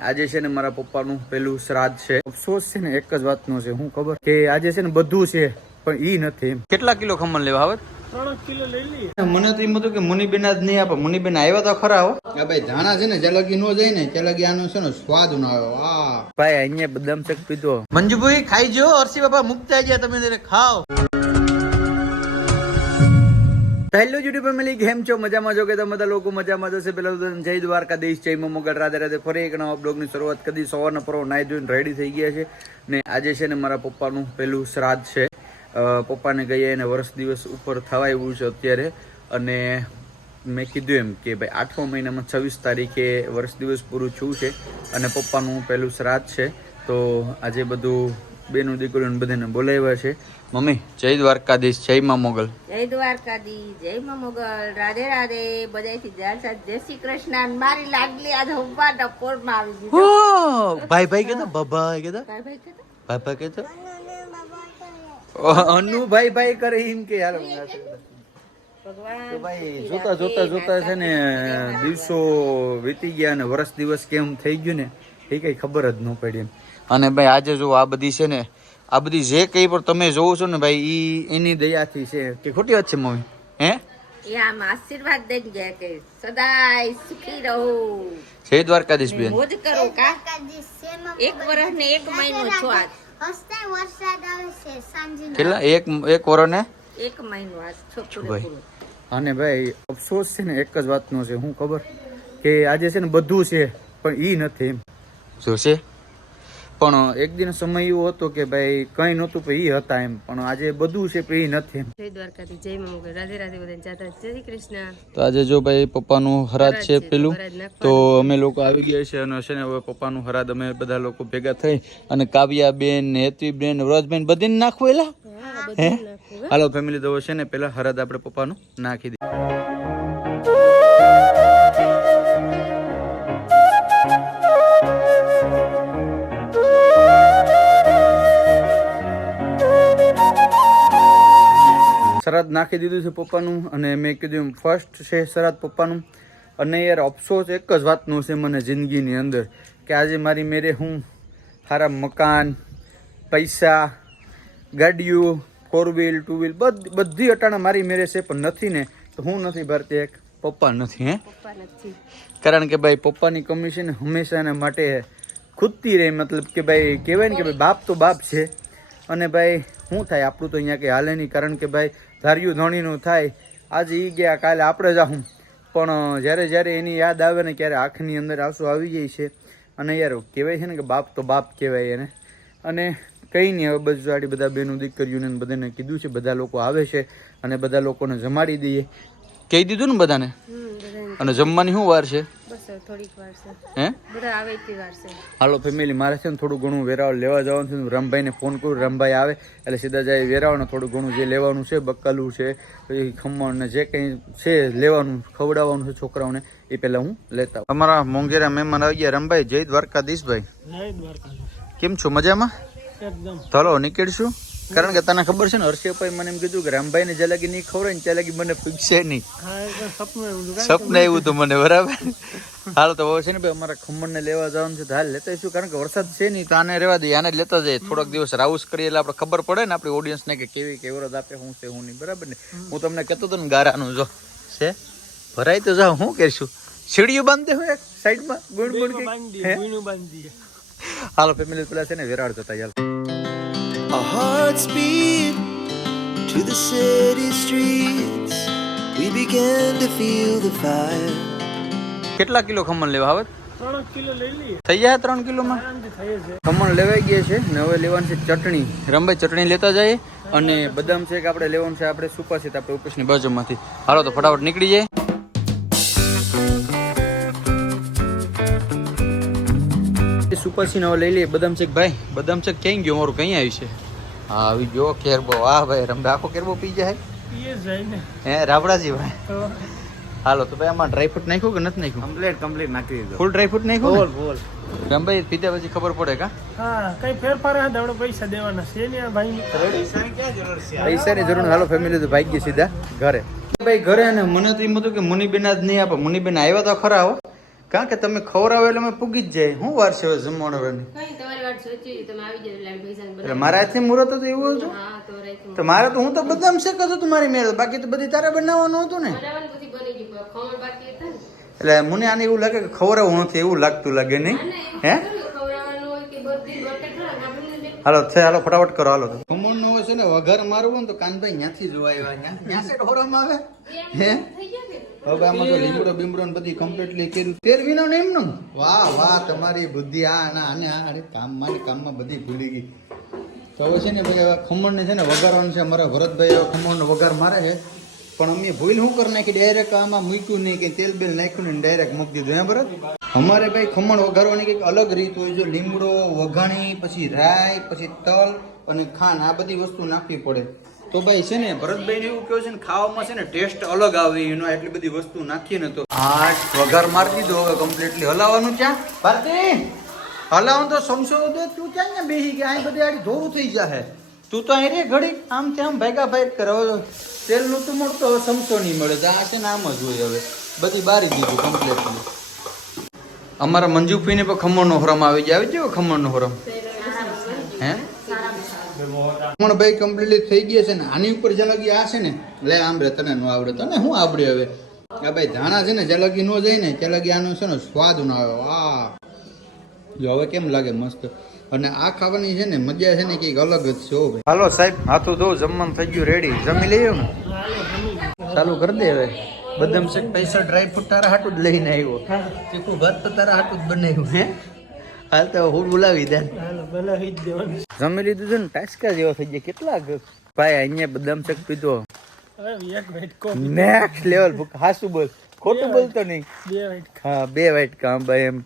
આજે છે ને મારા પપ્પાનું પેલું શ્રાદ્ધ છે. અફસોસ છે ને એક જ વાતનો છે, હું ખબર કે આજે છે ને બધું છે પણ ઈ નથી. કેટલા કિલો ખમણ લેવા આવે? 3 કિલો લઈ લઈએ. મને તો એમ હતું કે મુનીબેન જ નહીં આપે. મુનીબેન આવ્યા તો ખરા હો. આ ભાઈ ધાણા છે ને જલગી નો જાય ને જલગી આનો છે ને સ્વાદ નો આવ્યો. આ ભાઈ અહીંયા બદામ શેક પીધો. મંજુભાઈ ખાઈ જો. અરસી બાપા મુકતા ગયા તમે ત્યારે ખાઓ. હેલો યુટ્યુબ ફેમિલી, કેમ છો? મજામાં છો કે તમે બધા લોકો મજામાં જશે? પેલા તો જય દ્વારકાધીશ, જય મોગલ, રાધે રાધે. ફરી એક નવા બ્લોગની શરૂઆત કરી. સવારના પરો નાઈ ધોઈને રેડી થઈ ગયા છે ને આજે છે ને મારા પપ્પાનું પેલું શ્રાદ્ધ છે. પપ્પાને ગયા એને વર્ષ દિવસ ઉપર થવા આવ્યું છે અત્યારે, અને મેં કીધું એમ કે ભાઈ 8મા મહિનામાં 26 તારીખે વર્ષ દિવસ પૂરું થયું છે અને પપ્પાનું પેલું શ્રાદ્ધ છે. તો આજે બધું બેનું દીકરીઓને બધાને બોલાવ્યા છે. મમ્મી જય દ્વારકાધીશ, જય મા મોગલ. જય દ્વારકાધીશ, જય મા મોગલ, રાધે રાધે. બધાથી જય શ્રી કૃષ્ણ. મારી લાડલી આજ હવા ટપોરમાં આવી ગઈ. ઓ ભાઈ ભાઈ કેતો, બાબા કેતો, ભાઈ ભાઈ કહેતો, બાબા કેતો, અનુ ભાઈ ભાઈ કરે એમ કે હાલો. ભગવાન તો ભાઈ જોતા જોતા જોતા છે ને દિવસો વીતી ગયા અને વર્ષ દિવસ કેમ થઈ ગયું ને એ કઈ ખબર જ ન પડી. અને ભાઈ આજે જો આ બધી છે ને, આ બધી જે કઈ પણ તમે જોવો છો ને ભાઈ ઈ એની દયાથી છે. કે ખોટી વાત છે મમ્મી? હે એ આમ આશીર્વાદ દઈ ગયા કે સદાય સુખી રહો, જય દ્વારકાધીશ બેન. મોજ કરો. કા એક વર્ષ ને એક મહિનો છો આજ. કેટલા? એક વર્ષ ને એક મહિનો આજ છોકરો ભાઈ. પૂરો. અને ભાઈ અફસોસ છે ને એક જ વાતનો છે, હું ખબર કે આજે છે ને બધું છે પણ ઈ નથી એમ. જોશે પણ એક દિન સમય એવો હતો કે ભાઈ કઈ નહોતું પણ ઈ હતા એમ, પણ આજે બધું છે પણ ઈ નથી એમ. જય દ્વારકાથી, જય મા મોગલ, રાધે રાધે. બધાને જાતા જય શ્રી કૃષ્ણ. તો આજે જો ભાઈ પપ્પાનું હરાદ છે પેલું, હરાદ નાખવાનું. તો અમે લોકો આવી ગયા છે અને છે ને હવે પપ્પાનું હરાદ અમે બધા લોકો ભેગા થઈ અને કાવ્યા બેન ને હેતવી બેન, વ્રજબેન બધીને નાખવું એલા. હે હાલો ફેમિલી, તો છે ને પેલા હરાદ આપણે પપ્પાનું નાખી દઈએ. શ્રાદ્ધ નાખી દીધું છે પપ્પાનું, અને મેં કીધું એમ ફર્સ્ટ છે શ્રાદ્ધ પપ્પાનું. અને યાર અફસોસ એક જ વાતનું છે મને જિંદગીની અંદર કે આજે મારી મેરે હું સારા મકાન, પૈસા, ગાડીઓ, 4 વ્હીલ 2 વ્હીલ બધી અટાણા મારી મેરે છે, પણ નથી ને તો હું નથી ભરતી. એક પપ્પા નથી. હે પપ્પા નથી. કારણ કે ભાઈ પપ્પાની કમી છે ને હંમેશાના માટે ખૂદતી રહે. મતલબ કે ભાઈ કહેવાય ને કે ભાઈ બાપ તો બાપ છે, અને ભાઈ શું થાય આપણું તો અહીંયા કંઈ હાલે નહીં. કારણ કે ભાઈ ધાર્યું ધણીનું થાય, આજે એ ગયા કાલે આપણે જાઉં, પણ જ્યારે જ્યારે એની યાદ આવે ને ક્યારે આંખની અંદર આંસુ આવી જાય છે. અને યાર કહેવાય છે ને કે બાપ તો બાપ કહેવાય એને. અને કંઈ નહીં, હવે બધું આડી બધા બેનું દીકરીઓને બધાને કીધું છે, બધા લોકો આવે છે અને બધા લોકોને જમાડી દઈએ. કહી દીધું ને બધાને. અને જમવાની શું વાર છે? બસ હવે થોડીક વાર છે. હે બધા આવે એટલી વાર છે. હાલો ફેમિલી, મારે છે ને થોડું ઘણું વેરાવળ લેવા જવાનું છે. રામભાઈને ફોન કરું, રામભાઈ આવે એટલે સીધા જાય વેરાવળ. થોડું ઘણું જે લેવાનું છે, બક્કલું છે, પછી ખમણ ને જે કંઈ છે લેવાનું, ખવડાવવાનું છે છોકરાઓને, એ પહેલાં હું લેતા. અમારા મોંઘેરા મહેમાન આવી ગયા. રામભાઈ જય દ્વારકાધીશ ભાઈ. જય દ્વારકાધીશ. કેમ છો? મજામાં? એકદમ. ચાલો નીકળશું. કારણ કે તને ખબર છે ને હર્ષભાઈ મને એમ કીધું કે રામભાઈને જે લગી નહીં ખવડાય ને ત્યાં લગી મને પૂછશે નહીં. હા, એટલે સપનું એવું હતું. સપને એવું તો મને બરાબર. હાલ તો હવે છે ને ભાઈ અમારા ખમણને લેવા જવાનું છે, તો હાલ લેતા શું, કારણ કે વરસાદ છે નહીં તો આને રહેવા દઈએ, આને જ લેતા જઈએ. થોડાક દિવસ રાઉસ કરીએ એટલે આપણે ખબર પડે ને આપણી ઓડિયન્સને કે કેવી કેવરત આપે, શું છે શું નહીં. બરાબર ને? હું તમને કહેતો હતો ને ગારાનું જો છે ભરાય તો જાઓ, શું કરીશું? સીડીઓ બાંધે હોય એક સાઈડમાં ગુણ ગુણ બાંધી કે. દઈએ, બાંધી દઈએ. હાલો ફેમિલી, પેલા છે ને વેરાળ જતા યાર. Our hearts beat to the city streets. We began to feel the fire. કેટલા કિલો ખમણ લેવા આવે? 3 કિલો લઈ લઈએ. થઈ જાય 3 કિલોમાં? આરામથી થઈ છે. ખમણ લેવાઈ ગયા છે ને હવે લેવાનું છે ચટણી. રમભાઈ ચટણી લેતા જઈએ, અને બદામ શેક આપણે લેવાનું છે. આપણે સુપાસીત આપણે ઓફિસની બાજુમાંથી. હાલો તો ફટાફટ નીકળી જાય. સુપાસીને હવે લઈ લઈએ બદામ શેક. ભાઈ બદામ શેક ક્યાં ગયો મારું? કઈ આવ્યું છે? હા આવી ગયો કેરબો. વાહ ભાઈ, રમભાઈ આખો કેરબો પી જાય. પીએ જાય ને. હે રાબડાજી ભાઈ. તો હાલો તો ભાઈ આમાં ડ્રાયફ્રૂટ નાખ્યું કે નથી નાખ્યું? કમ્પ્લીટ નાખી દીધો. ફૂલ ડ્રાયફ્રૂટ નાખ્યું? બોલ. રમભાઈ પીધા પછી ખબર પડે કા? હા, કઈ ફેરફાર હે આપણે પૈસા દેવાના છે ને આ ભાઈ. પૈસાની જરૂર. હાલો ફેમિલી, તો ભાગી સીધા ઘરે. ભાઈ ઘરે, અને મને તો એમ હતું કે મુનીબેન જ નહીં આપે. મુનીબેન આવ્યા તો ખરા હો, કારણ કે તમે ખવડાવો એટલે અમે પૂગી જ જાય શું વાર છે હવે જમવાનું કઈ તમારી વાત સોચી તમે આવી જાવ લાડ ભાઈસાન એટલે મારા હાથથી મુહૂર્ત હતું એવું હતું હા તો રાખ્યું તો મારે તો હું તો બદામ શેક હતું મારી મેળ બાકી તો બધી તારે બનાવવાનું હતું ને બનાવવાનું બધી બની ગયું ખમણ બાકી હતા ને એટલે મને આને એવું લાગે કે ખવડાવવું નથી એવું લાગતું લાગે નહીં હે ખવડાવવાનું હોય કે બધી બરકત થાય આપણે હાલો હાલો ફટાફટ કરો હાલો ખમણ નો છે ને વઘાર મારવું હોય ને તો કાનભાઈ ત્યાંથી જોવા આવ્યા ત્યાં સેટ હોરમાં આવે હે હવે આમાં તો લીમડો બીમડો ને બધી કમ્પ્લીટલી કર્યું તેલ વિના ને એમનું વાહ વાહ તમારી બુદ્ધિ કામમાં બધી ભૂલી ગઈ તો હવે છે ને ભાઈ ખમણ ને છે ને વઘારવાનું છે અમારા ભરતભાઈ હવે ખમણ નો વઘાર મારે છે પણ અમે ભૂલ શું કરી નાખી ડાયરેક્ટ આમાં મૂક્યું નહીં કે તેલ બેલ નાખ્યું ને ડાયરેક્ટ મૂકી દીધું હે ભરત અમારે ભાઈ ખમણ વઘારવાની કંઈક અલગ રીત હોય જો લીમડો વઘાણી પછી રાઈ પછી તલ અને ખાંડ આ બધી વસ્તુ નાખવી પડે તો ભાઈ છે ને ભરતભાઈ એવું કહ્યું છે ને ખાવામાં છે ને ટેસ્ટ અલગ આવે એનો એટલી બધી વસ્તુ નાખીએ ને તો આ વઘાર મારી દીધો હવે કમ્પ્લીટલી હલાવવાનું ક્યાં ભારતી હલાવવાનું તો સમસો દે તું ક્યાં ને બેસી ગયા અહીં બધી આડી ધોવું થઈ જશે તું તો અહીં રે ઘડી આમ ત્યાં ભાગા ભાગ કરો તેલ નું તો મળતો હવે સમસો નહીં મળે તો આ છે ને આમ જ હોય હવે બધી બારી દીધું કમ્પ્લીટલી અમારા મંજુફીને પણ ખમણનો હોરમ આવી જાય આવી જાય ખમણનો હોરમ હે ખમણ ભાઈ કમ્પ્લીટલી થઈ ગયા છે ને આની ઉપર જલગી આ છે ને લે આમ રે તને ન આવડે તને શું આવડે હવે આ ભાઈ ધાણા છે ને જલગી ન જાય ને જલગી આનો છે ને સ્વાદ ન આવે આ જો હવે કેમ લાગે મસ્ત અને આ ખાવાની છે ને મજા છે ને કંઈક અલગ જ છે ભાઈ હાલો સાહેબ હાથું દો જમવાનું થઈ ગયું રેડી જમી લઈએ ને ચાલુ કરી દે હવે બદામ શેક પૈસા ડ્રાય ફ્રૂટ તારા હાટું જ લઈને આવ્યો ચીકુ ભાત તો તારા હાટું જ બનાવ્યું હે હાલ તો હું બોલાવી દે બનાવી જ દેવાનું જમી લીધું છે ને ટાસ્કા જેવો થઈ ગયા કેટલા ભાઈ અહીંયા બદામ શેક પીધો હવે એક વાઈટ કો નેક્સ્ટ લેવલ હાસુ બોલ ખોટું બોલતો નહીં બે વાઈટ હા 2 વાઈટ કામ ભાઈ એમ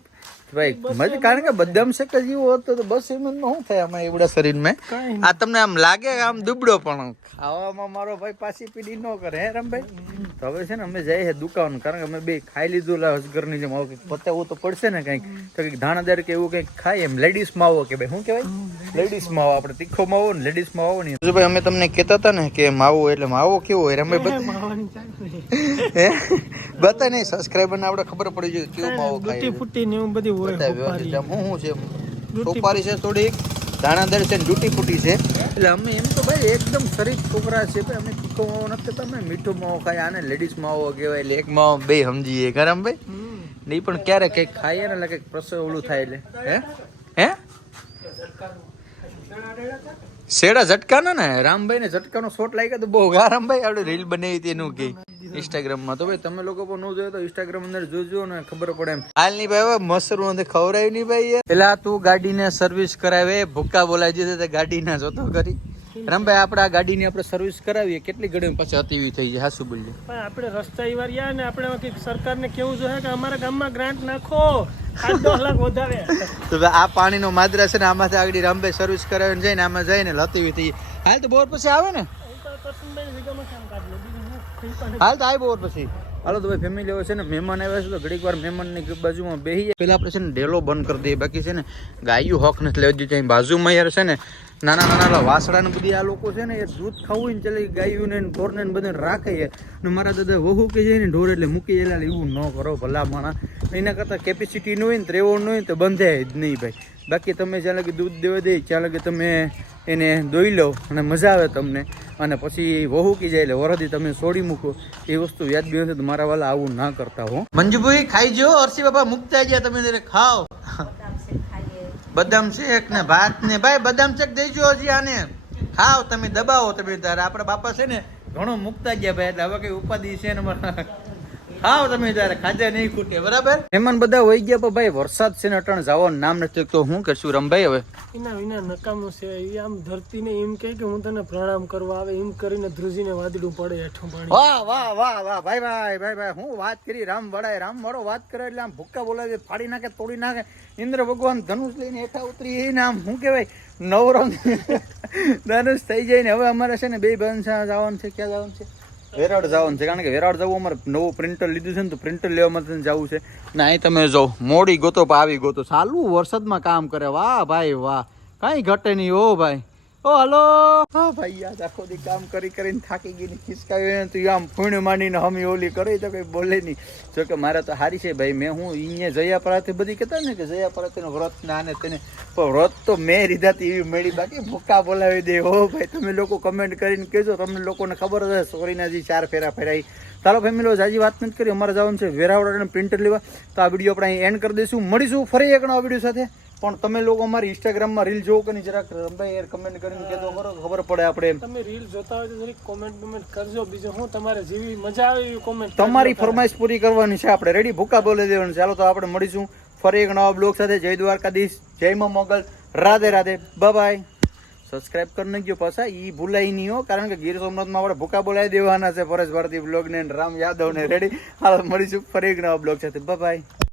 ભાઈ મજા કારણ કે બદામ શેક જ એવો હતો તો બસ એમ શું થાય આમાં એવડા શરીરમાં આ તમને આમ લાગે આમ દુબળો પણ ખાવામાં મારો ભાઈ પાછી પીડી ન કરે હે રામભાઈ તો હવે છે ને અમે જઈએ દુકાન કારણ કે અમે બે ખાઈ લીધું અસગરની જેમ હવે પતાવવું તો પડશે ને કંઈક તો કંઈક દાણાદાર કે એવું કંઈક ખાય એમ લેડીઝ માવો કે ભાઈ શું કહેવાય લેડીઝ માવો આપણે તીખો માવો ને લેડીઝ માવો નહીં ભાઈ અમે તમને કહેતા હતા ને કે માવો એટલે માવો કેવો હોય રામભાઈ હે બતા નહીં સબસ્ક્રાઈબર ને આપણે ખબર પડી જાય કેવો માવો ખાય ફૂટી ને એવું બધું હોય શું છે સોપારી છે થોડીક દાણાદાર છે ને ડૂટી ફૂટી છે એટલે અમે એમ તો ભાઈ એકદમ શરીફ છોકરા છે ભાઈ અમે તીખો માવો નથી કરતા અમે મીઠો માવો ખાય આને લેડીઝ માવો કહેવાય એટલે એક માવો બે સમજીએ ગરમ ભાઈ નહીં પણ ક્યારે કંઈક ખાઈએ ને એટલે કંઈક પ્રસવ ઓલું થાય એટલે હે હે શેડા ઝટકાના ને રામભાઈ ને ઝટકાનો શોટ લાગ્યો તો બહુ ગા રામભાઈ આપણે રીલ બનાવી હતી એનું કે ઇન્સ્ટાગ્રામમાં તો ભાઈ તમે લોકો પણ ન જોયો તો ઇન્સ્ટાગ્રામ અંદર જોજો ને ખબર પડે એમ હાલ ની ભાઈ હવે મસરું અંદર ખવડાવી નહીં ભાઈ પેલા તું ગાડીને સર્વિસ કરાવે ભૂકા બોલાવી દીધે ગાડી ના જોતો કરી રામભાઈ આપણે આ ગાડીની આપણે સર્વિસ કરાવીએ કેટલી ઘડી પછી અતિવી થઈ જાય હાસુ બોલીએ પણ આપણે રસ્તા ઈ વાર્યા ને આપણે કંઈક સરકારને કેવું જોઈએ કે અમારા ગામમાં ગ્રાન્ટ નાખો 8-10 લાખ વધારે તો આ પાણીનો માદરા છે ને આમાંથી આગળ રામભાઈ સર્વિસ કરાવીને જઈને આમાં જઈને લતીવી થઈ હાલ તો બોર પછી આવે ને હાલ તો આવી બોર પછી હાલો તો ભાઈ ફેમિલી હવે છે ને મહેમાન આવ્યા છે તો ઘડીક વાર મહેમાનની બાજુમાં બેસી જાય પેલા આપણે છે ને ડેલો બંધ કરી દઈએ બાકી છે ને ગાયું હોક નથી લેવા દીધી અહીં બાજુમાં યાર છે ને નાના નાના વાસડા ને બધી આ લોકો છે ને એ દૂધ ખાવું ને ચાલે ગાયું ને ઢોર ને બધું રાખે ને મારા દાદા વહુ કે જાય ને ઢોર એટલે મૂકી એટલે એવું ન કરો ભલા માણા એના કરતાં કેપેસિટી ન હોય ને ત્રેવડ ન હોય તો બંધાય જ નહીં ભાઈ બાકી તમે જ્યાં લગી દૂધ દેવા દે ત્યાં લગી તમે એને દોઈ લો અને મજા આવે તમને અને પછી વહુ કી જાય એટલે વરદી તમે છોડી મૂકો એ વસ્તુ યાદ બી હશે તો મારા વાલા આવું ના કરતા હો મંજુભાઈ ખાઈ જો હર્ષી બાપા મુકતા ગયા તમે ત્યારે ખાઓ બદામ શેક ને ભાત ને ભાઈ બદામ શેક દેજો હજી આને ખાઓ તમે દબાવો તમે તારે આપણા બાપા છે ને ઘણો મુકતા ગયા ભાઈ એટલે હવે કઈ ઉપાધિ છે ને ખાઓ તમે તારે ખાધા નહીં ખૂટે બરાબર મહેમાન બધા વહી ગયા પણ ભાઈ વરસાદ છે ને અટાણ જવાનું નામ નથી તો હું કરશું રમભાઈ હવે એના વિના નકામું છે એ આમ ધરતીને એમ કહે કે હું તને પ્રણામ કરવા આવે એમ કરીને ધ્રુજીને વાદળું પડે હેઠું પાણી વાહ વાહ વાહ વાહ ભાઈ ભાઈ ભાઈ ભાઈ હું વાત કરી રામ વડાય રામ વાળો વાત કરે એટલે આમ ભૂક્કા બોલાવે ફાડી નાખે તોડી નાખે ઇન્દ્ર ભગવાન ધનુષ લઈને હેઠા ઉતરી એને આમ શું કહેવાય નવરંગ ધનુષ થઈ જાય ને હવે અમારે છે ને બે બહેન જવાનું છે ક્યાં જવાનું છે વેરાડ જવાનું છે કારણ કે વેરાડ જવું અમારે નવું પ્રિન્ટર લીધું છે ને તો પ્રિન્ટર લેવા માટે જવું છે ને અહીં તમે જો મોડી ગોતો આવી ગોતો ચાલુ વરસાદમાં કામ કરે વાહ ભાઈ વાહ કાંઈ ઘટે નહીં ઓ ભાઈ ઓ હલો હા ભાઈ યાદ આખો દી કામ કરી કરીને થાકી ગઈ ખિસકાવી તું આમ ફૂણ માંડીને હમી ઓલી કરી તો કઈ બોલે નહીં. જો કે મારે તો હારી છે ભાઈ. મેં હું અહીંયા જયાપરાથી બધી કહેતા ને કે જયાપરાથીનો વ્રત ના ને તેને પણ વ્રત તો મેં રીધાથી એવી મળી બાકી ભૂકા બોલાવી દે. હો ભાઈ તમે લોકો કમેન્ટ કરીને કહેજો. તમને લોકોને ખબર હશે સોરીના જે 4 ફેરા ફેરાઈ. ચાલો ફેમિલી જાજી વાત નથી કરી. અમારે જવાનું છે વેરાવળ અને પ્રિન્ટર લેવા. તો આ વિડીયો આપણે અહીં એન્ડ કરી દઈશું. મળીશું ફરી એક નવા વિડીયો સાથે. પણ તમે લોકો અમારી ઇન્સ્ટાગ્રામમાં રીલ જોવો કે નહીં જરાક ભાઈ યાર કમેન્ટ કરીને કહેતો ખબર પડે આપણે. તમે રીલ જોતા હોય તો જરીક કોમેન્ટ કરજો. બીજું હું તમારે જેવી મજા આવે એવી કોમેન્ટ તમારી ફરમાઈશ પૂરી કરવાની છે આપણે. રેડી ભૂકા બોલી દેવાનું. ચાલો તો આપણે મળીશું ફરી એક નવા બ્લોગ સાથે. જય દ્વારકાધીશ, જય મા મોગલ, રાધે રાધે, બાય. સબસ્ક્રાઇબ કરી નાખજો પાછા. એ ભૂલાય નહીં હો, કારણ કે ગીર સોમનાથમાં આપણે ભૂકા બોલાવી દેવાના છે પરેશ ભારતી બ્લોગ ને રામ યાદવ ને. રેડી હાલ મળીશું ફરી એક નવા બ્લોગ સાથે. બાય.